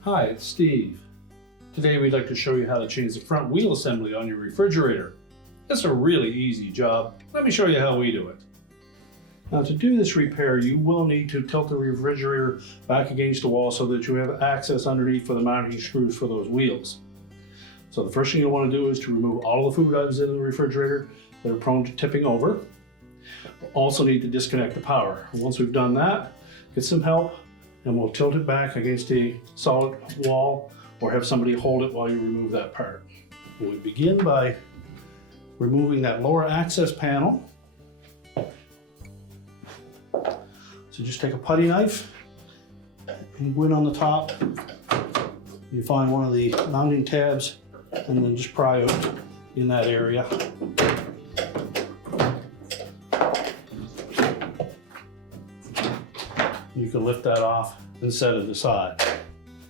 Hi, it's Steve. Today we'd like to show you how to change the front wheel assembly on your refrigerator. It's a really easy job. Let me show you how we do it. Now to do this repair, you will need to tilt the refrigerator back against the wall so that you have access underneath for the mounting screws for those wheels. So the first thing you'll want to do is to remove all the food items in the refrigerator that are prone to tipping over. We'll also need to disconnect the power. Once we've done that, get some help and we'll tilt it back against a solid wall or have somebody hold it while you remove that part. We begin by removing that lower access panel. So just take a putty knife and go in on the top. You find one of the mounting tabs and then just pry out in that area. You can lift that off and set it aside.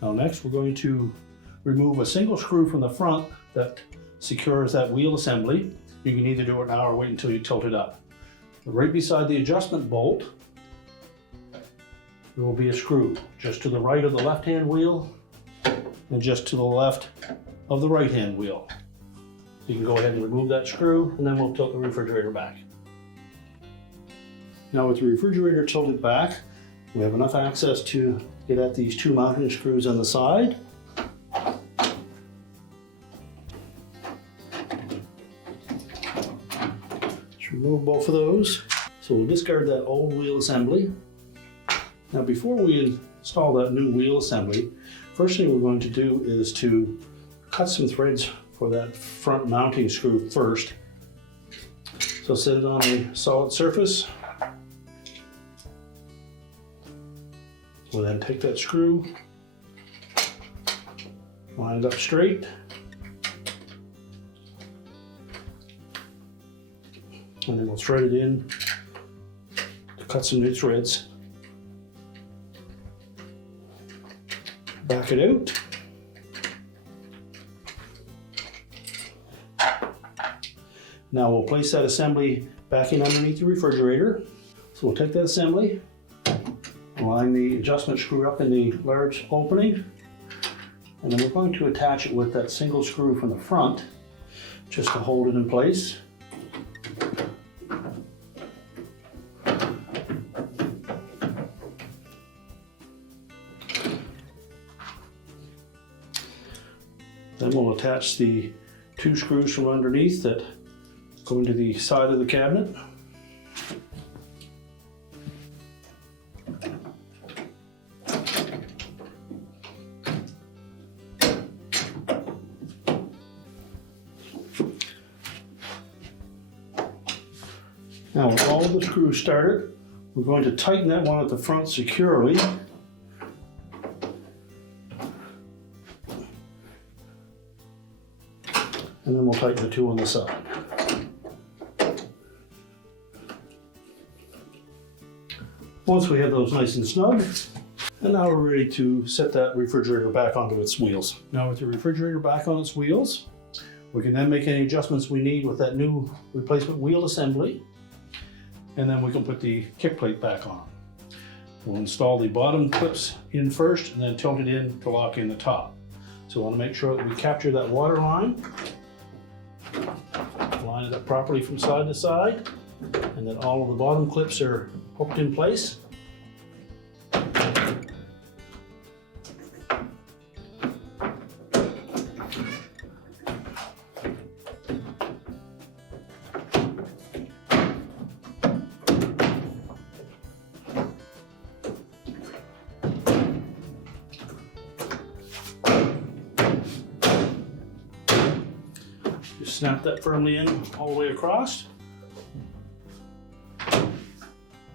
Now next we're going to remove a single screw from the front that secures that wheel assembly. You can either do it now or wait until you tilt it up. Right beside the adjustment bolt, there will be a screw just to the right of the left-hand wheel and just to the left of the right-hand wheel. You can go ahead and remove that screw and then we'll tilt the refrigerator back. Now with the refrigerator tilted back, we have enough access to get at these two mounting screws on the side. Just remove both of those. So we'll discard that old wheel assembly. Now before we install that new wheel assembly, first thing we're going to do is to cut some threads for that front mounting screw first. So set it on a solid surface. We'll then take that screw, line it up straight, and then we'll thread it in to cut some new threads. Back it out. Now we'll place that assembly back in underneath the refrigerator. So we'll take that assembly, line the adjustment screw up in the large opening, and then we're going to attach it with that single screw from the front just to hold it in place. Then we'll attach the two screws from underneath that go into the side of the cabinet. Now with all of the screws started, we're going to tighten that one at the front securely. And then we'll tighten the two on the side. Once we have those nice and snug, and now we're ready to set that refrigerator back onto its wheels. Now with the refrigerator back on its wheels, we can then make any adjustments we need with that new replacement wheel assembly. And then we can put the kick plate back on. We'll install the bottom clips in first and then tilt it in to lock in the top. So we want to make sure that we capture that water line, line it up properly from side to side, and that all of the bottom clips are hooked in place. Just snap that firmly in all the way across.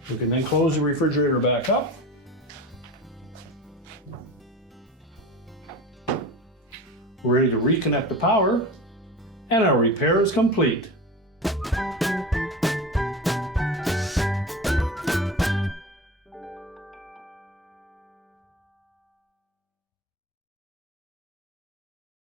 We can then close the refrigerator back up. We're ready to reconnect the power, and our repair is complete.